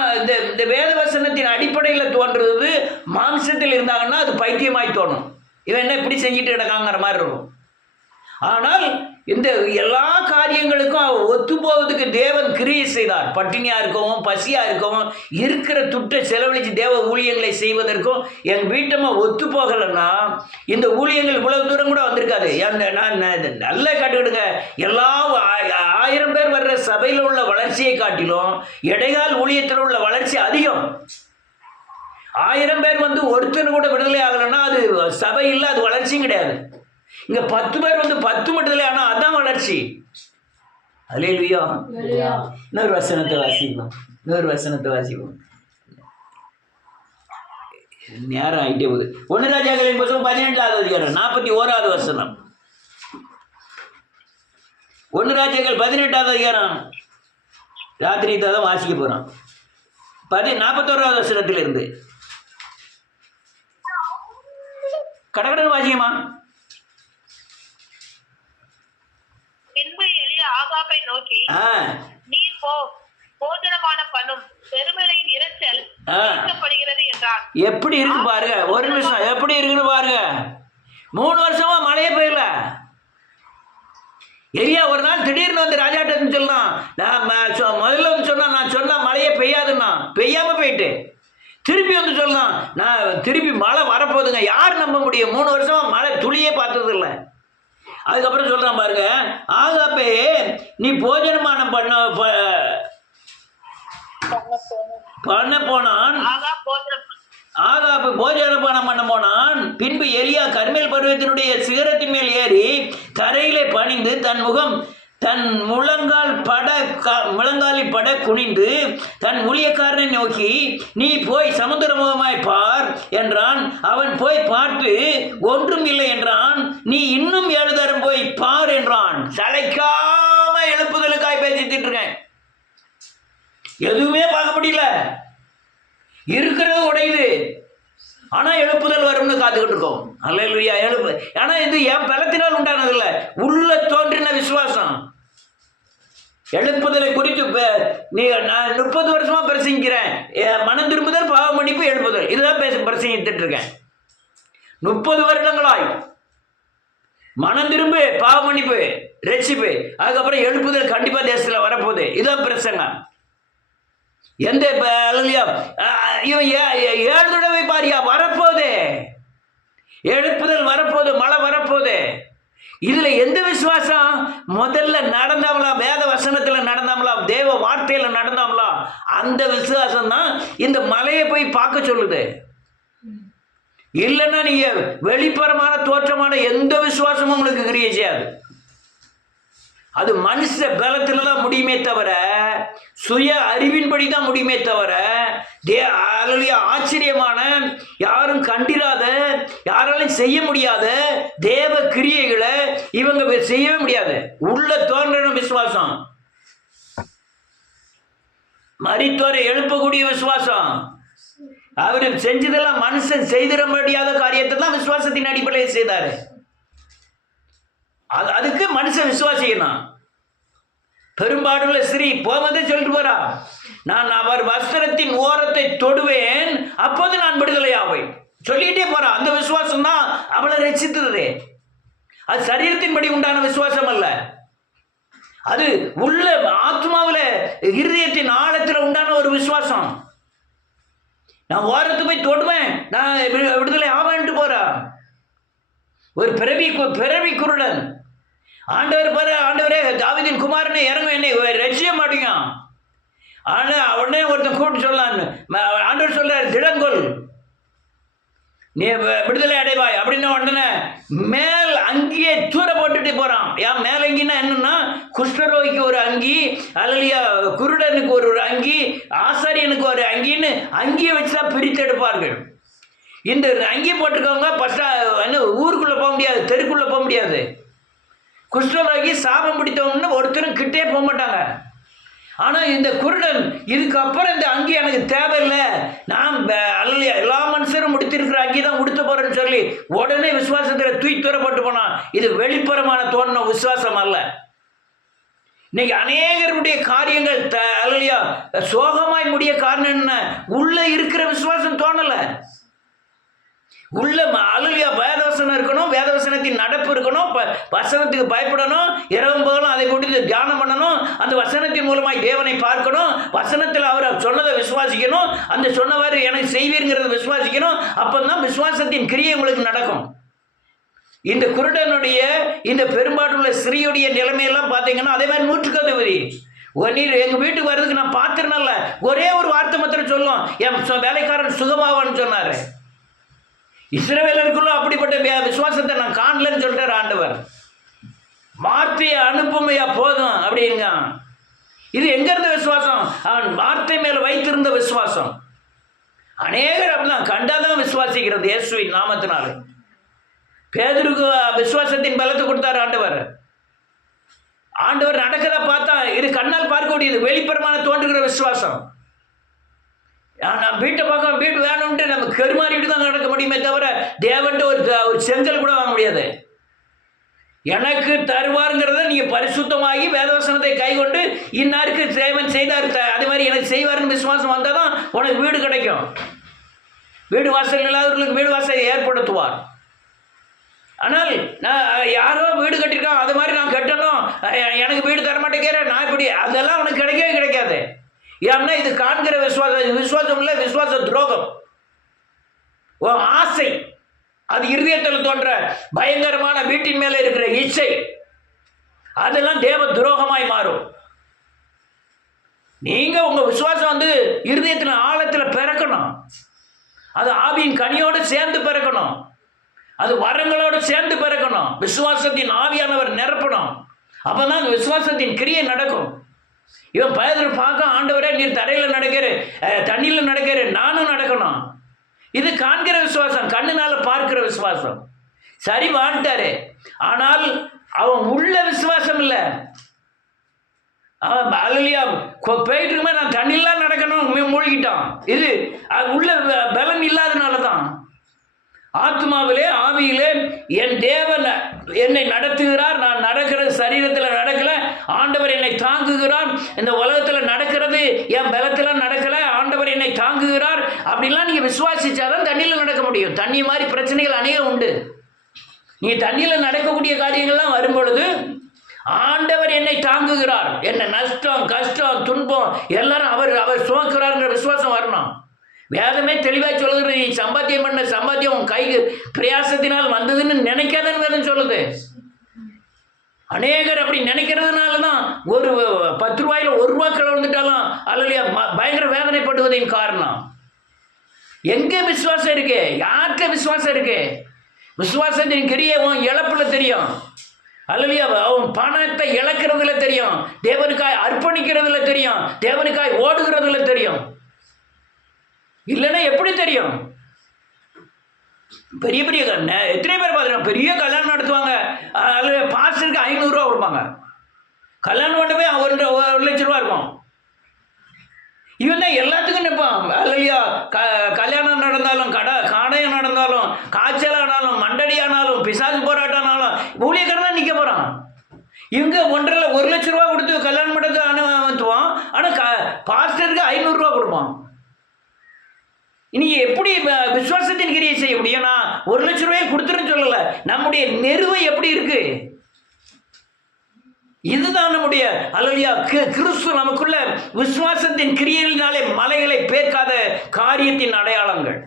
இந்த வேதவசனத்தின் அடிப்படையில் தோன்றுறது மாம்சத்தில் இருந்தாங்கன்னா அது பைத்தியமாய் தோணும். இவன் என்ன இப்படி செஞ்சுட்டு கிடக்காங்கிற மாதிரி இருக்கும். ஆனால் இந்த எல்லா காரியங்களுக்கும் ஒத்து போவதுக்கு தேவன் கிரியை செய்தார். பட்டினியாக இருக்கவும், பசியாக இருக்கவும், இருக்கிற துட்டை செலவழித்து தேவ ஊழியங்களை செய்வதற்கும் என் வீட்டமாக ஒத்து போகலைன்னா இந்த ஊழியங்கள் இவ்வளவு தூரம் கூட வந்திருக்காது. நான் நல்லா காட்டுக்கிடுங்க, எல்லா 1000 பேர் வர்ற சபையில் உள்ள வளர்ச்சியை காட்டிலும் இடைக்கால் ஊழியத்தில் உள்ள வளர்ச்சி அதிகம். 1000 பேர் வந்து ஒருத்தர் கூட விடுதலை ஆகலைன்னா அது சபை இல்லை, அது வளர்ச்சியும் கிடையாது. இங்க 10 பேர் வந்து 10 விடுதலை ஆனா அதான் வளர்ச்சி. அல்லேலூயா. இன்னொரு வசனத்தை வாசிப்போம். நேரம் ஆகிட்டே போகுது. 1 ராஜாக்களின் புத்தகம் 18வது அதிகாரம் 41வது வசனம். 1 ராஜாக்கள் 18வது அதிகாரம் ராத்திரி தான் வாசிக்க போறோம். 41வது வசனத்திலிருந்து கடற்கடன் வாசிக்கமா. பின்பு எலியா ஆகாபை நோக்கி, நீ போ, போஜனமான பண்ணும், பெருமழையின் இரைச்சல் நீக்கப்படுகிறது என்றான். எப்படி இருக்கு பாருங்க, ஒரு நிமிஷம், எப்படி இருக்குன்னு பாருங்க. 3 வருஷமா மழையே பெய்யல. எலியா ஒரு நாள் திடீர்னு வந்து ராஜாட்ட சொல்லலாம், முதல்ல வந்து சொன்னா, நான் சொன்னா மழையே பெய்யாதுன்னா பெய்யாம போயிட்டு திருப்பி வந்து சொல்லலாம், நான் திருப்பி மழை வரப்போகுதுங்க. யார் நம்ப முடியும்? 3 வருஷமா மழை துளியே பார்த்தது இல்லை. அதுக்கப்புறம் சொல்றான் பாருங்க, ஆகாபே நீ போஜனமானம் பண்ண போனான். ஆகாபு போஜனபானம் பண்ண போனான். பின்பு எலியா கர்மேல் பர்வதத்தினுடைய சிகரத்தின் மேல் ஏறி தரையிலே பணிந்து தன் முழங்காலில் பட குனிந்து தன் ஊழியக்காரனை நோக்கி, நீ போய் சமுத்திரமுகமாய் பார் என்றான். அவன் போய் பார்த்து ஒன்றும் இல்லை என்றான். நீ இன்னும் 7 தரம் போய் பார் என்றான். சளைக்காம எழுப்புதலுக்காய் பேசிட்டு இருக்கேன். எதுவுமே பார்க்க முடியல. இருக்கிறது உடையுது, ஆனா எழுப்புதல் வரும்னு காத்துக்கிட்டு இருக்கோம். அல்லேலூயா. எழுப்பு. ஆனா இது என் பலத்தினால் உண்டானது இல்லை, உள்ள தோன்றின விசுவாசம். எழுப்புதலை குறித்து நான் 30 வருஷமா பிரசங்கிக்கிறேன். மனம் திரும்புதல், பாவ மன்னிப்பு, எழுப்புதல், இதுதான் பிரசங்கிட்டு இருக்கேன் 30 வருடங்களாய். மனம் திரும்பு, பாவ மன்னிப்பு, ரட்சிப்பு, அதுக்கப்புறம் எழுப்புதல் கண்டிப்பா தேசத்துல வரப்போகுது. இதுதான் பிரசங்கம். எந்த இவன் 7 தடவை பாரியா வரப்போகுது, எழுப்புதல் வரப்போகுது, மழை வரப்போகுது. இதுல எந்த விசுவாசம்? முதல்ல நடந்தாமலா, வேத வசனத்துல நடந்தாமலா, தேவ வார்த்தையில நடந்தாமலா, அந்த விசுவாசம் தான் இந்த மலையை போய் பார்க்க சொல்லுது. இல்லைன்னா நீங்க வெளிப்புறமான தோற்றமான எந்த விசுவாசமும் உங்களுக்கு கிரியை செய்யாது. அது மனுஷ பலத்துல தான் முடியுமே தவிர, சுய அறிவின்படி தான் முடியுமே தவிர, ஆச்சரியமான, யாரும் கண்டிராத, யாராலும் செய்ய முடியாத தேவ கிரியைகளை இவங்க செய்யவே முடியாது. உள்ள தோன்ற விசுவாசம், மரித்தோரை எழுப்பக்கூடிய விசுவாசம். அவர் செஞ்சதெல்லாம் மனுஷன் செய்திட முடியாத காரியத்தை தான் விசுவாசத்தின் அடிப்படையில் செய்தாரு. அதுக்கு மனுஷன் விசுவாசிக்கணும். பெரும்பாடுள்ள ஸ்ரீ போவதே சொல்லிட்டு போறா, நான் அவர் வஸ்திரத்தின் ஓரத்தை தொடுவேன், அப்போது நான் விடுதலை ஆவேன் சொல்லிட்டே போறான். அந்த விசுவாசம் தான் அவளை ரட்சித்தது. அது சரீரத்தின்படி உண்டான விசுவாசம் அல்ல, அது உள்ள ஆத்மாவில் இருதயத்தின் ஆழத்தில் உண்டான ஒரு விசுவாசம். நான் ஓரத்து போய் தொடுவேன், நான் விடுதலை ஆவேன்ட்டு போறான். ஒரு பிறவி குருடன். ஆண்டவர் பாரு, ஆண்டவரே தாவீதின் குமாரனை இறங்கும், என்னை ரட்சிய மாட்டீங்க. ஆனா உடனே ஒருத்தன் கூப்பிட்டு சொல்லலான்னு ஆண்டவர் சொல்றார், திடங்கொள், நீ விடுதலை அடைவாய் அப்படின்னா உடனே மேல் அங்கியே தூர போட்டுட்டு போறான். ஏன் மேல் அங்கின்னா என்னன்னா, குஷ்டரோகிக்கு ஒரு அங்கி, அல்லையா குருடனுக்கு ஒரு அங்கி, ஆசாரியனுக்கு ஒரு அங்கின்னு அங்கியை வச்சுதான் பிரித்து எடுப்பார்கள். இந்த அங்கி போட்டுக்கவங்க ஃபர்ஸ்ட் ஊருக்குள்ள போக முடியாது, தெருக்குள்ள போக முடியாது. குஷ்டரோகி சாபம் பிடித்தவங்கன்னு ஒருத்தரும் கிட்டே போக மாட்டாங்க. ஆனா இந்த குருடன், இதுக்கப்புறம் இந்த அங்கி எனக்கு தேவையில்லை, நான் அல்லையா எல்லா மனுஷரும் முடித்திருக்கிற அங்கி தான் உடுத்த போறேன்னு சொல்லி உடனே விசுவாசத்துல தூக்கி தூரப்பட்டு போனான். இது வெளிப்புறமான தோன்ற விசுவாசம் அல்ல. இன்னைக்கு அநேகருடைய காரியங்கள் அல்லையா சோகமாய் முடிய காரணம் என்ன? உள்ள இருக்கிற விசுவாசம் தோணல. உள்ள அல்லையா வேதவசனம் இருக்கணும், வேதவசனத்தின் நடப்பு இருக்கணும், வசனத்துக்கு பயப்படணும், இரவும் போகணும், அதை கொண்டு தியானம் பண்ணணும், அந்த வசனத்தின் மூலமாய் தேவனை பார்க்கணும், வசனத்தில் அவர் சொன்னதை விசுவாசிக்கணும், அந்த சொன்னவாறு எனக்கு செய்வீர்ங்கிறத விசுவாசிக்கணும். அப்பந்தான் விசுவாசத்தின் கிரியை உங்களுக்கு நடக்கும். இந்த குருடனுடைய, இந்த பெரும்பாடுள்ள ஸ்ரீயுடைய நிலைமையெல்லாம் பார்த்தீங்கன்னா அதே மாதிரி 100 நீர் எங்க வீட்டுக்கு வர்றதுக்கு நான் பார்த்துருனால ஒரே ஒரு வார்த்தை மாத்திரம் சொல்லும், என் வேலைக்காரன் சுகமாவான்னு சொன்னாரு. இஸ்ரவேலருக்குள்ள அப்படிப்பட்ட விசுவாசத்தை நான் காணலன்னு சொல்லிட்டார் ஆண்டவர். வார்த்தையை அனுப்புமையா போதும் அப்படிங்க. இது எங்க இருந்த விசுவாசம்? அவன் வார்த்தை மேல வைத்திருந்த விசுவாசம். அநேகர் அப்படிதான் கண்டாதான் விசுவாசிக்கிறது இயேசுவின் நாமத்தினால. பேதுருக்கு விசுவாசத்தின் பலத்தை கொடுத்தார் ஆண்டவர். ஆண்டவர் நடக்கதா பார்த்தா இது கண்ணால் பார்க்கக்கூடியது, வெளிப்புறமான தோன்றுகிற விசுவாசம். நான் வீட்டை பார்க்க, வீட்டு வேணும்ட்டு நம்ம கருமாறிட்டு தான் நடக்க முடியுமே தவிர தேவன்ட்டு ஒரு செங்கல் கூட வாங்க முடியாது. எனக்கு தருவாருங்கிறத நீங்க பரிசுத்தமாகி வேதவசனத்தை கை கொண்டு இன்னாருக்கு தேவன் செய்தார், அதே மாதிரி எனக்கு செய்வார்னு விசுவாசம் வந்தால் தான் உனக்கு வீடு கிடைக்கும். வீடு வாசல் இல்லாதவர்களுக்கு வீடு வாசலை ஏற்படுத்துவார். ஆனால் நான் யாரோ வீடு கட்டியிருக்கான், அது மாதிரி நான் கட்டணும், எனக்கு வீடு தரமாட்டேங்கிறேன், நான் இப்படி, அதெல்லாம் உனக்கு கிடைக்கவே கிடைக்காது. ஏன்னா இது காண்கிற விசுவாசம், விசுவாசம் இல்லை, விசுவாச துரோகம். ஆசை, அது இருதயத்தில் தோன்ற பயங்கரமான வீட்டின் மேல இருக்கிற இச்சை, அதெல்லாம் தேவ துரோகமாய் மாறும். நீங்க உங்க விசுவாசம் வந்து இருதயத்தின் ஆழத்துல பிறக்கணும். அது ஆவியின் கனியோடு சேர்ந்து பிறக்கணும், அது வரங்களோடு சேர்ந்து பிறக்கணும். விசுவாசத்தின் ஆவியானவர் நிரப்பணும். அப்பதான் விசுவாசத்தின் கிரியை நடக்கும். இவன் பேதுரு பார்க்க, ஆண்டவரே நீர் தரையில் நடக்கிற, தண்ணியில் நடக்கிற, நானும் நடக்கணும். இது காண்கிற விசுவாசம், கண்ணுனால பார்க்கிற விசுவாசம். சரி வாழ்ட்டாரு, ஆனால் அவன் உள்ள விசுவாசம் இல்லை. அவன் அலலியா போயிட்டு இருக்குமே, நான் தண்ணிலாம் நடக்கணும் மூழ்கிட்டான். இது உள்ள பலன் இல்லாதனால தான். ஆத்மாவிலே ஆவியிலே என் தேவன் என்னை நடத்துகிறார். நான் நடக்கிறது சரீரத்தில் நடக்கல, ஆண்டவர் என்னை தாங்குகிறார். இந்த உலகத்தில் நடக்கிறது என் பலத்தில் நடக்கல, ஆண்டவர் என்னை தாங்குகிறார். அப்படிலாம் நீங்கள் விசுவாசிச்சாதான் தண்ணியில் நடக்க முடியும். தண்ணி மாதிரி பிரச்சனைகள் அநேகம் உண்டு. நீங்கள் தண்ணியில் நடக்கக்கூடிய காரியங்கள்லாம் வரும்பொழுது ஆண்டவர் என்னை தாங்குகிறார், என்ன நஷ்டம் கஷ்டம் துன்பம் எல்லாரும் அவர் சுமக்கிறார்ன்ற விசுவாசம் வரணும். வேதமே தெளிவாக சொல்லுது, நீ சம்பாத்தியம் பண்ண சம்பாத்தியம் உன் கைக்கு பிரயாசத்தினால் வந்ததுன்னு நினைக்காதன்னு வேதம் சொல்லுது. அநேகர் அப்படி நினைக்கிறதுனால தான் ஒரு 10 ரூபாயில் 1 ரூபா கிளந்துட்டாலும் அல்லையா பயங்கர வேதனைப்படுவதின் காரணம். எங்கே விசுவாசம் இருக்கு? யார்கிட்ட விசுவாசம் இருக்கு? விசுவாசத்தின் கிரியை உன் இழப்புல தெரியும், அல்லையா அவன் பணத்தை இழக்கிறதுல தெரியும், தேவனுக்காய் அர்ப்பணிக்கிறதுல தெரியும், தேவனுக்காய் ஓடுகிறதுல தெரியும். இல்லைன்னா எப்படி தெரியும்? பெரிய பெரிய எத்தனை பேர் பார்த்தீங்கன்னா பெரிய கல்யாணம் நடத்துவாங்க, அதில் பாஸ்டருக்கு 500 ரூபா கொடுப்பாங்க. கல்யாணம் பண்ணவே 1 லட்ச ரூபா இருக்கும். இவன் தான் எல்லாத்துக்கும் நிற்பான், இல்லையா கல்யாணம் நடந்தாலும் கடையம் நடந்தாலும் காய்ச்சலானாலும் மண்டடியானாலும் பிசாசு போராட்டானாலும் ஊழியக்காரன் தான் நிற்க போகிறான். இவங்க 1 லட்ச ரூபா கொடுத்து கல்யாணம் பண்ணுறது அனுமத்துவான், ஆனால் பாஸ்டருக்கு 500 ரூபா கொடுப்பான். இனி எப்படி விசுவாசத்தின் கிரியை செய்ய முடியும்? நான் 1 லட்ச ரூபாயை கொடுத்துருன்னு சொல்லலை, நம்முடைய நெருவை எப்படி இருக்கு? இதுதான் நம்முடைய அல்லையா கிறிஸ்து நமக்குள்ள விசுவாசத்தின் கிரியைகளினாலே மலைகளை பேர்க்காத காரியத்தின் அடையாளங்கள்.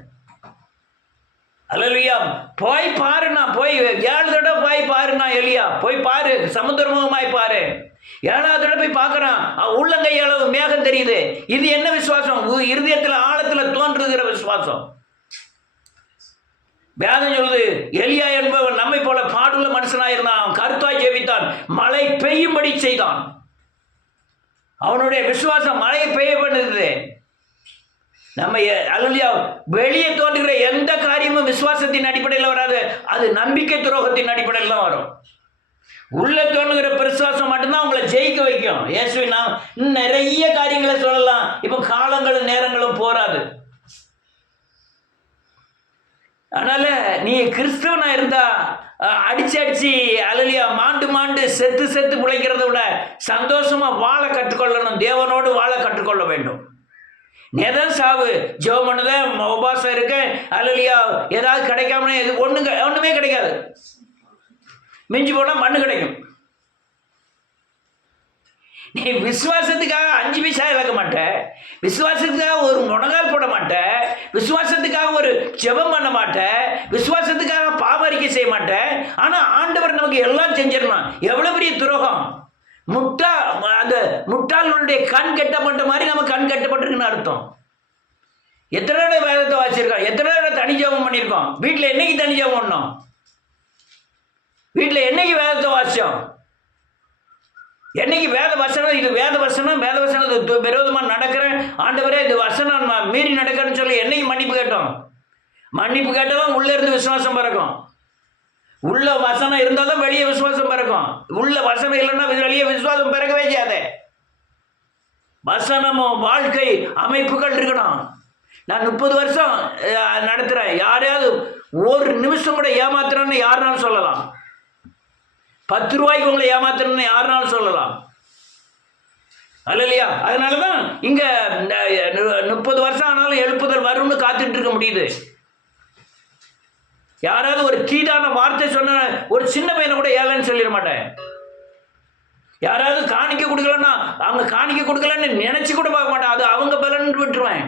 அல்லையா போய் பாருண்ணா, போய் 7 தடவை போய் பாருண்ணா, எலியா போய் பாரு, சமுத்திரமுகமாய் பாரு. 7வது தடவை போய் பார்க்குறான், உள்ளங்கை அளவு மேகம் தெரியுது. இது என்ன விசுவாசம்? இருதயத்தில் ஆழத்தில் தோன்றுகிற விசுவாசம். வேதம் சொல்லுது, எலியா என்பவன் நம்மை போல பாடுள்ள மனுஷனாயிருந்தான், அவன் கருத்தாய் ஜெபித்தான், மழை பெய்யும்படி செய்தான். அவனுடைய விசுவாசம் மழையை பெய்ய பண்ணுது. நம்ம அல்லையா வெளியே தோன்றுகிற எந்த காரியமும் விசுவாசத்தின் அடிப்படையில் வராது, அது நம்பிக்கை துரோகத்தின் அடிப்படையில் தான் வரும். உள்ள தோணுகிற விசுவாசம் மட்டும்தான் உங்களை ஜெயிக்க வைக்கும். இயேசுவை நாம் நிறைய காரியங்களை சொல்லலாம், இப்போ காலங்களும் நேரங்களும் போராது. அதனால நீ கிறிஸ்தவனா இருந்தா அடிச்சு அலலியா மாண்டு செத்து பிழைக்கிறத விட சந்தோஷமா வாழ கற்றுக்கொள்ளணும், தேவனோடு வாழ கற்றுக்கொள்ள வேண்டும். நேதான் சாவு ஜெபம் பண்ணுதான் உபாசம் இருக்க அலலியா ஏதாவது கிடைக்காம ஒண்ணுமே கிடைக்காது. மிஞ்சி போனா மண்ணு கிடைக்கும். நீ விசுவாசத்துக்காக 5 பைசா இழக்க மாட்ட, விசுவாசத்துக்காக ஒரு முழங்கால் போட மாட்ட, விசுவாசத்துக்காக ஒரு ஜெபம் பண்ண மாட்ட, விசுவாசத்துக்காக பாவரிக்கை செய்ய மாட்ட. ஆனால் ஆண்டவர் நமக்கு எல்லாம் செஞ்சிடணும். எவ்வளோ பெரிய துரோகம்! அந்த முட்டாளுடைய கண் கட்டப்பட்ட மாதிரி நம்ம கண் கட்டப்பட்டிருக்குன்னு அர்த்தம். எத்தனை தடவை வேதத்தை வாசிச்சிருக்கோம், எத்தனை தடவை தனி ஜெபம் பண்ணியிருக்கோம். வீட்டில் என்னைக்கு தனி ஜெபம் பண்ணோம்? வீட்டில் என்னைக்கு வேதத்தை வாசிச்சோம்? என்னைக்கு வேத வசனம், இது வேத வசனத்துக்கு விரோதமாக நடக்கிறேன் ஆண்டவரே, இது வசனம் மீறி நடக்கிறேன்னு சொல்லி என்னைக்கு மன்னிப்பு கேட்டோம்? மன்னிப்பு கேட்டாலும் உள்ளே இருந்து விசுவாசம் பிறக்கும். உள்ள வசனம் இருந்தால் தான் வெளியே விசுவாசம் பிறக்கும். உள்ள வசனம் இல்லைன்னா வெளியே விசுவாசம் பிறக்கவே செய்யாத. வசனமும் வாழ்க்கை அமைப்புகள் இருக்கணும். நான் 30 வருஷம் நடத்துகிறேன். யாரையாவது ஒரு நிமிஷம் கூட ஏமாத்துறேன்னு யாருனாலும் சொல்லலாம். 10 ரூபாய்க்கு உங்களை ஏமாத்துறேன்னு யாருனாலும் சொல்லலாம். அல்லையா? அதனால தான் இங்கே 30 வருஷம் ஆனாலும் எழுப்புதல் வரும்னு காத்துட்டு இருக்க முடியுது. யாராவது ஒரு தீதான வார்த்தை சொன்ன ஒரு சின்ன பையனை கூட ஏழைன்னு சொல்லிட மாட்டேன். யாராவது காணிக்க கொடுக்கலன்னா அவங்க காணிக்க கொடுக்கலன்னு நினைச்சு கூட பார்க்க மாட்டேன். அது அவங்க பலன் விட்டுருவேன்.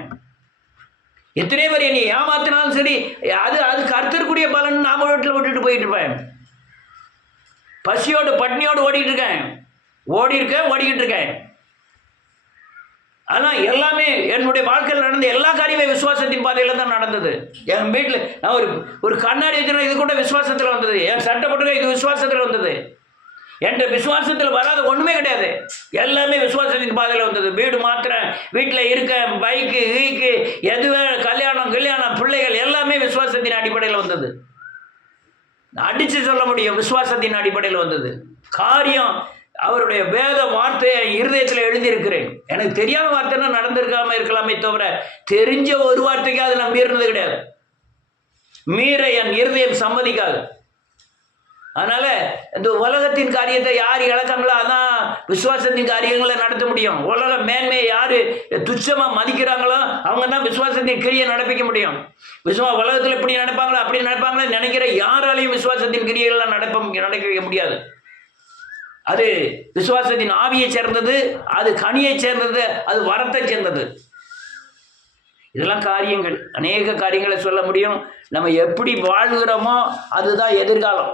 எத்தனை பேர் என்னை ஏமாத்தினாலும் சரி, அது கர்த்தருக்குரிய பலன் நாம வீட்டில் விட்டுட்டு போயிட்டு இருப்பேன். பசியோடு பட்னியோடு ஓடிக்கிட்டு இருக்கேன். ஆனால் எல்லாமே என்னுடைய வாழ்க்கையில் நடந்த எல்லா காரியமே விசுவாசத்தின் பாதையில் தான் நடந்தது. என் வீட்டில் நான் ஒரு கண்ணாடி வச்சுருந்தேன், இது கூட விசுவாசத்தில் வந்தது. என் சட்டை போட்டுக்க இது விசுவாசத்தில் வந்தது. என்ற விசுவாசத்தில் வராத ஒன்றுமே கிடையாது. எல்லாமே விசுவாசத்தின் பாதையில் வந்தது. வீடு மாத்திரம், வீட்டில் இருக்க, பைக்கு ஈக்கு எதுவே, கல்யாணம் பிள்ளைகள் எல்லாமே விசுவாசத்தின் அடிப்படையில் வந்தது. அடித்து சொல்ல முடியும், விசுவாசத்தின் அடிப்படையில் வந்தது. காரியம் அவருடைய வேத வார்த்தையை இருதயத்தில் எழுதியிருக்கிறேன். எனக்கு தெரியாத வார்த்தைன்னா நடந்திருக்காம இருக்கலாம், சொல்லலாமே தவிர தெரிஞ்ச ஒரு வார்த்தைக்கு அதை நான் மீறினது கிடையாது. மீற என் இருதயம் சம்மதிக்காது. அதனால இந்த உலகத்தின் காரியத்தை யார் இழக்காங்களோ அதான் விசுவாசத்தின் காரியங்களை நடத்த முடியும். உலக மேன்மையை யாரு துச்சமா மதிக்கிறாங்களோ அவங்க தான் விசுவாசத்தின் கிரியை நடப்பிக்க முடியும். உலகத்தில் எப்படி நடப்பாங்களோ அப்படி நடப்பாங்களோ நினைக்கிற யாராலையும் விசுவாசத்தின் கிரியைகள்லாம் நடக்க முடியாது. அது விசுவாசத்தின் ஆவியை சேர்ந்தது, அது கனியை சேர்ந்தது, அது வரத்தை சேர்ந்தது. இதெல்லாம் காரியங்கள், அநேக காரியங்களை சொல்ல முடியும். நம்ம எப்படி வாழ்கிறோமோ அதுதான் எதிர்காலம்.